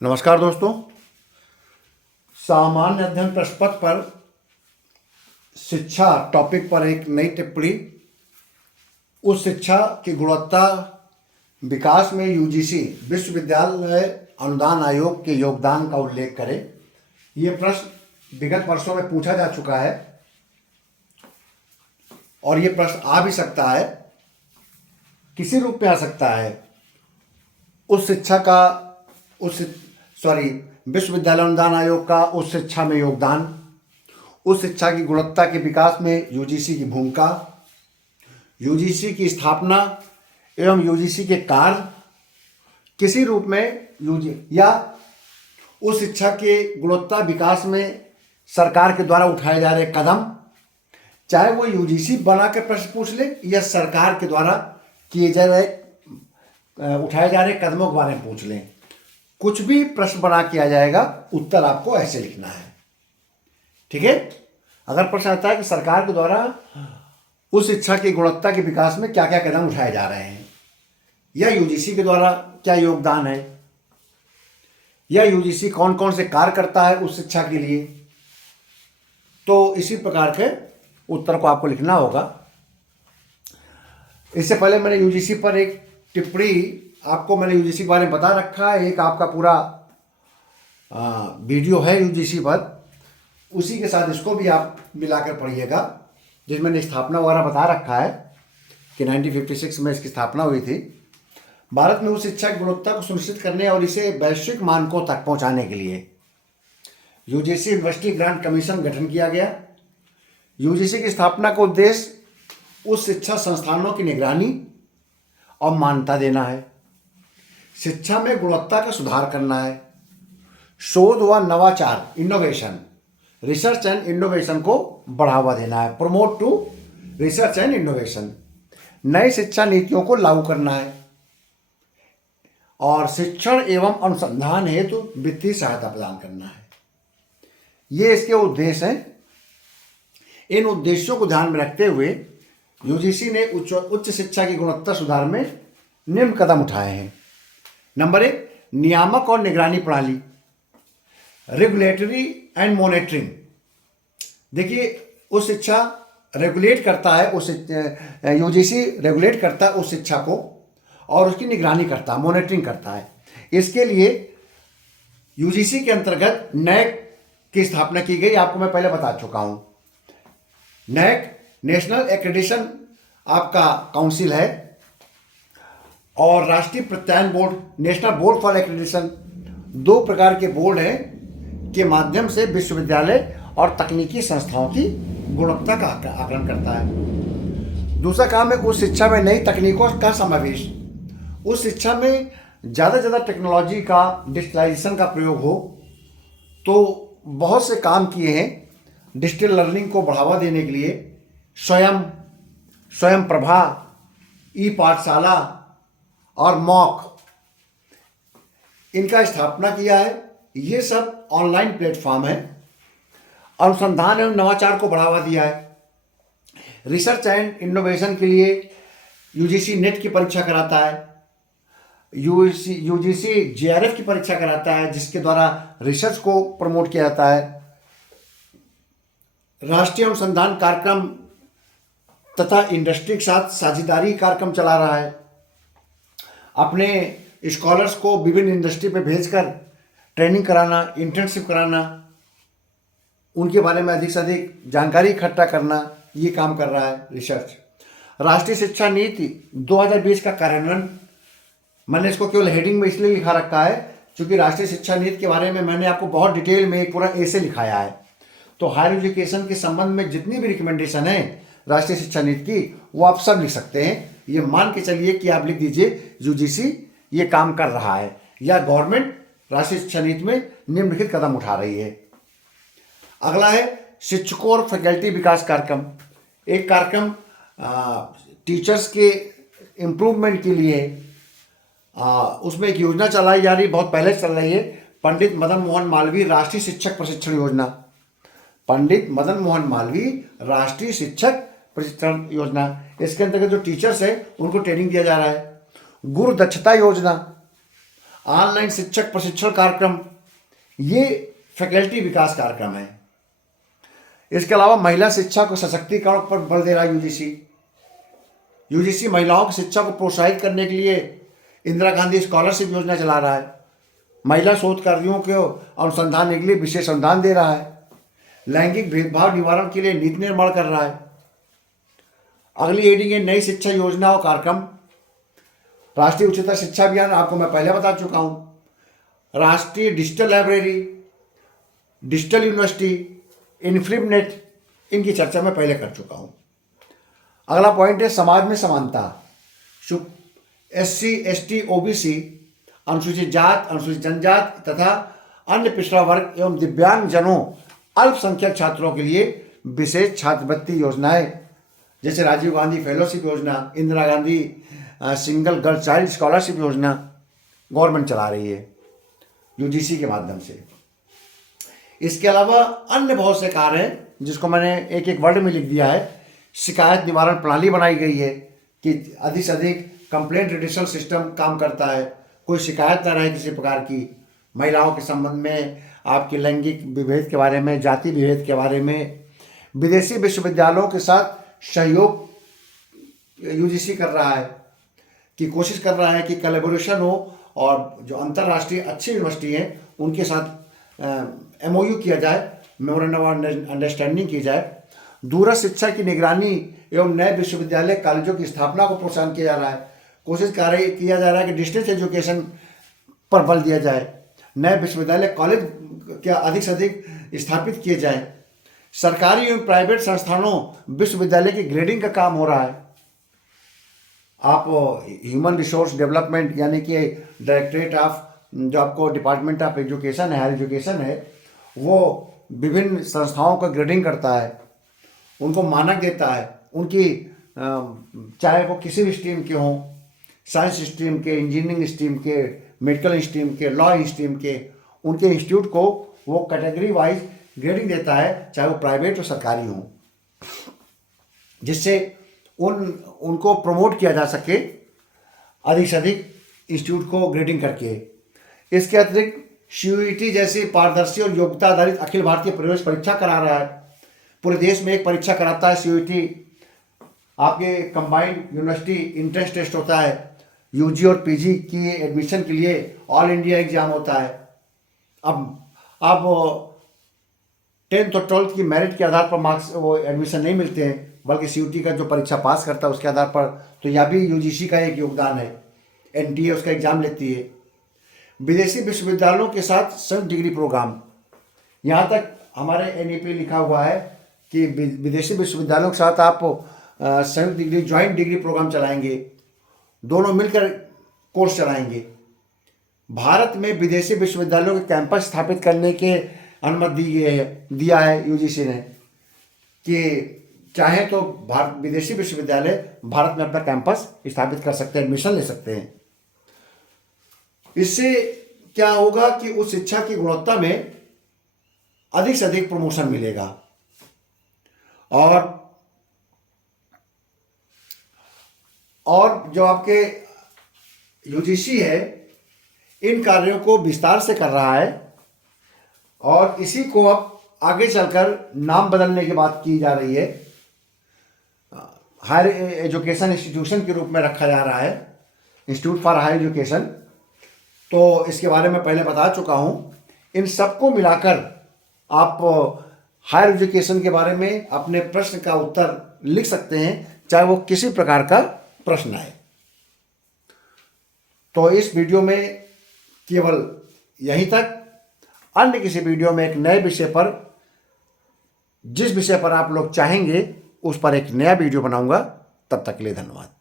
नमस्कार दोस्तों। सामान्य अध्ययन प्रश्न पत्र पर शिक्षा टॉपिक पर एक नई टिप्पणी। उस शिक्षा की गुणवत्ता विकास में यूजीसी विश्वविद्यालय अनुदान आयोग के योगदान का उल्लेख करें। ये प्रश्न विगत वर्षों में पूछा जा चुका है और ये प्रश्न आ भी सकता है, किसी रूप में आ सकता है। उस शिक्षा का विश्वविद्यालय अनुदान आयोग का उस शिक्षा में योगदान, उस शिक्षा की गुणवत्ता के विकास में यूजीसी की भूमिका, यूजीसी की स्थापना एवं यूजीसी के कार्य, किसी रूप में या उस शिक्षा के गुणवत्ता विकास में सरकार के द्वारा उठाए जा रहे कदम, चाहे वो यूजीसी बना कर प्रश्न पूछ ले या सरकार के द्वारा उठाए जा रहे कदमों के बारे में पूछ लें, कुछ भी प्रश्न बना के आ जाएगा, उत्तर आपको ऐसे लिखना है। ठीक है। अगर प्रश्न आता है कि सरकार के द्वारा उस शिक्षा की गुणवत्ता के विकास में क्या क्या कदम उठाए जा रहे हैं, या यूजीसी के द्वारा क्या योगदान है, या यूजीसी कौन कौन से कार्य करता है उस शिक्षा के लिए, तो इसी प्रकार के उत्तर को आपको लिखना होगा। इससे पहले मैंने यूजीसी पर एक टिप्पणी आपको मैंने यूजीसी के बारे में बता रखा है। एक आपका पूरा वीडियो है यूजीसी पर, उसी के साथ इसको भी आप मिलाकर पढ़िएगा, जिसमें मैंने स्थापना वगैरह बता रखा है कि 1956 में इसकी स्थापना हुई थी। भारत में उच्च शिक्षा की गुणवत्ता को सुनिश्चित करने और इसे वैश्विक मानकों तक पहुंचाने के लिए यूजीसी यूनिवर्सिटी ग्रांट कमीशन गठन किया गया। यूजीसी की स्थापना का उद्देश्य उच्च शिक्षा संस्थानों की निगरानी और मान्यता देना है, शिक्षा में गुणवत्ता का सुधार करना है, शोध व नवाचार इनोवेशन, रिसर्च एंड इनोवेशन को बढ़ावा देना है, promote to research and innovation, नई शिक्षा नीतियों को लागू करना है और शिक्षण एवं अनुसंधान हेतु वित्तीय सहायता प्रदान करना है। ये इसके उद्देश्य हैं। इन उद्देश्यों को ध्यान में रखते हुए यूजीसी ने उच्च शिक्षा की गुणवत्ता सुधार में निम्न कदम उठाए हैं। नंबर 1, नियामक और निगरानी प्रणाली, रेगुलेटरी एंड मॉनिटरिंग। देखिए, उस शिक्षा रेगुलेट करता है, यूजीसी रेगुलेट करता है उस शिक्षा को और उसकी निगरानी करता है, मॉनिटरिंग करता है। इसके लिए यूजीसी के अंतर्गत नैक की स्थापना की गई, आपको मैं पहले बता चुका हूं। नैक नेशनल एक्रेडिटेशन आपका काउंसिल है और राष्ट्रीय प्रत्यायन बोर्ड, नेशनल बोर्ड फॉर एक्रेडिटेशन, दो प्रकार के बोर्ड हैं के माध्यम से विश्वविद्यालय और तकनीकी संस्थाओं की गुणवत्ता का आकलन करता है। दूसरा काम है उस शिक्षा में नई तकनीकों का समावेश, उस शिक्षा में ज़्यादा से ज़्यादा टेक्नोलॉजी का, डिजिटलाइजेशन का प्रयोग हो। तो बहुत से काम किए हैं डिजिटल लर्निंग को बढ़ावा देने के लिए, स्वयं प्रभा, ई पाठशाला और मॉक, इनका स्थापना किया है। ये सब ऑनलाइन प्लेटफॉर्म है। अनुसंधान एवं नवाचार को बढ़ावा दिया है। रिसर्च एंड इनोवेशन के लिए यूजीसी नेट की परीक्षा कराता है, यूजीसी जेआरएफ की परीक्षा कराता है, जिसके द्वारा रिसर्च को प्रमोट किया जाता है। राष्ट्रीय अनुसंधान कार्यक्रम तथा इंडस्ट्री के साथ साझेदारी कार्यक्रम चला रहा है। अपने स्कॉलर्स को विभिन्न इंडस्ट्री पे भेजकर ट्रेनिंग कराना, इंटर्नशिप कराना, उनके बारे में अधिक से अधिक जानकारी इकट्ठा करना, ये काम कर रहा है रिसर्च। राष्ट्रीय शिक्षा नीति 2020 का कार्यान्वयन, मैंने इसको केवल हेडिंग में इसलिए लिखा रखा है क्योंकि राष्ट्रीय शिक्षा नीति के बारे में मैंने आपको बहुत डिटेल में एक पूरा ऐसे लिखाया है। तो हायर एजुकेशन के संबंध में जितनी भी रिकमेंडेशन है राष्ट्रीय शिक्षा नीति की, वो आप सब लिख सकते हैं। ये मान के चलिए कि आप लिख दीजिए यूजीसी ये काम कर रहा है या गवर्नमेंट राष्ट्रीय शिक्षा नीति में निम्नलिखित कदम उठा रही है। अगला है शिक्षकों और फैकल्टी विकास कार्यक्रम। एक कार्यक्रम टीचर्स के इम्प्रूवमेंट के लिए, उसमें एक योजना चलाई जा रही, बहुत पहले चल रही है, पंडित मदन मोहन मालवीय राष्ट्रीय शिक्षक प्रशिक्षण योजना। पंडित मदन मोहन मालवीय राष्ट्रीय शिक्षक प्रशिक्षण योजना, इसके अंतर्गत जो टीचर्स है उनको ट्रेनिंग दिया जा रहा है। गुरु दक्षता योजना, ऑनलाइन शिक्षक प्रशिक्षण कार्यक्रम, ये फैकल्टी विकास कार्यक्रम है। इसके अलावा महिला शिक्षा को सशक्तिकरण पर बल दे रहा है यूजीसी महिलाओं की शिक्षा को प्रोत्साहित करने के लिए इंदिरा गांधी स्कॉलरशिप योजना चला रहा है। महिला शोधकर्मियों को अनुसंधान के लिए विशेष अनुदान दे रहा है। लैंगिक भेदभाव निवारण के लिए नीति निर्माण कर रहा है। अगली हेडिंग है नई शिक्षा योजना और कार्यक्रम। राष्ट्रीय उच्चतर शिक्षा अभियान, आपको मैं पहले बता चुका हूं। राष्ट्रीय डिजिटल लाइब्रेरी, डिजिटल यूनिवर्सिटी, इन्फ्लिपनेट, इनकी चर्चा मैं पहले कर चुका हूं। अगला पॉइंट है समाज में समानता। SC, ST, OBC, अनुसूचित जात, अनुसूचित जनजाति तथा अन्य पिछड़ा वर्ग एवं दिव्यांगजनों, अल्पसंख्यक छात्रों के लिए विशेष छात्रवृत्ति योजनाएं, जैसे राजीव गांधी फेलोशिप योजना, Indira Gandhi single girl child scholarship योजना गवर्नमेंट चला रही है यूजीसी के माध्यम से। इसके अलावा अन्य बहुत से कार्य हैं जिसको मैंने एक एक वर्ड में लिख दिया है। शिकायत निवारण प्रणाली बनाई गई है कि अधिक से अधिक कंप्लेंट रिड्यूसल सिस्टम काम करता है, कोई शिकायत ना रहे किसी प्रकार की। महिलाओं के संबंध में, आपके लैंगिक विभेद के बारे में, जाति विभेद के बारे में। विदेशी विश्वविद्यालयों के साथ सहयोग यूजीसी कर रहा है, कि कोशिश कर रहा है कि कोलैबोरेशन हो और जो अंतर्राष्ट्रीय अच्छी यूनिवर्सिटी हैं उनके साथ MOU किया जाए, मेमोरेंडम ऑफ अंडरस्टैंडिंग की जाए। दूरस्थ शिक्षा की निगरानी एवं नए विश्वविद्यालय कॉलेजों की स्थापना को प्रोत्साहन किया जा रहा है। कोशिश किया जा रहा है कि डिस्टेंस एजुकेशन पर बल दिया जाए, नए विश्वविद्यालय कॉलेज क्या अधिक से अधिक स्थापित किए जाएं। सरकारी एवं प्राइवेट संस्थानों विश्वविद्यालय की ग्रेडिंग का काम हो रहा है। आप ह्यूमन रिसोर्स डेवलपमेंट यानी कि डायरेक्टरेट ऑफ, जो आपको डिपार्टमेंट ऑफ एजुकेशन है, हायर एजुकेशन है, वो विभिन्न संस्थाओं का ग्रेडिंग करता है, उनको मानक देता है। उनकी चाहे वो किसी भी स्ट्रीम के हों, साइंस स्ट्रीम के, इंजीनियरिंग स्ट्रीम के, मेडिकल स्ट्रीम के, लॉ स्ट्रीम के, उनके इंस्टीट्यूट को वो कैटेगरी वाइज ग्रेडिंग देता है, चाहे वो प्राइवेट और सरकारी हों, जिससे उनको प्रमोट किया जा सके अधिक से अधिक इंस्टीट्यूट को ग्रेडिंग करके। इसके अतिरिक्त CUET जैसी पारदर्शी और योग्यता आधारित अखिल भारतीय प्रवेश परीक्षा करा रहा है। पूरे देश में एक परीक्षा कराता है CUET। आपके कंबाइंड यूनिवर्सिटी इंट्रेंस टेस्ट होता है। UG और PG की एडमिशन के लिए ऑल इंडिया एग्जाम होता है। अब 10th और 12th की मेरिट के आधार पर मार्क्स वो एडमिशन नहीं मिलते हैं, बल्कि CUET का जो परीक्षा पास करता है उसके आधार पर। तो यह भी UGC का एक योगदान है। NTA उसका एग्जाम लेती है। विदेशी विश्वविद्यालयों के साथ संयुक्त डिग्री प्रोग्राम, यहाँ तक हमारे NEP लिखा हुआ है कि विदेशी विश्वविद्यालयों के साथ आप संयुक्त डिग्री, ज्वाइंट डिग्री प्रोग्राम चलाएंगे, दोनों मिलकर कोर्स चलाएंगे। भारत में विदेशी विश्वविद्यालयों के कैंपस स्थापित करने के अनुमति दिया है यूजीसी ने, कि चाहे तो विदेशी विश्वविद्यालय भारत में अपना कैंपस स्थापित कर सकते हैं, एडमिशन ले सकते हैं। इससे क्या होगा कि उस शिक्षा की गुणवत्ता में अधिक से अधिक प्रमोशन मिलेगा। और जो आपके यूजीसी है, इन कार्यों को विस्तार से कर रहा है और इसी को अब आगे चलकर नाम बदलने की बात की जा रही है। हायर एजुकेशन इंस्टीट्यूशन के रूप में रखा जा रहा है, इंस्टीट्यूट फॉर हायर एजुकेशन। तो इसके बारे में पहले बता चुका हूँ। इन सबको मिलाकर आप हायर एजुकेशन के बारे में अपने प्रश्न का उत्तर लिख सकते हैं, चाहे वो किसी प्रकार का प्रश्न आए। तो इस वीडियो में केवल यहीं तक। अन्य किसी वीडियो में एक नए विषय पर, जिस विषय पर आप लोग चाहेंगे उस पर एक नया वीडियो बनाऊंगा। तब तक के लिए धन्यवाद।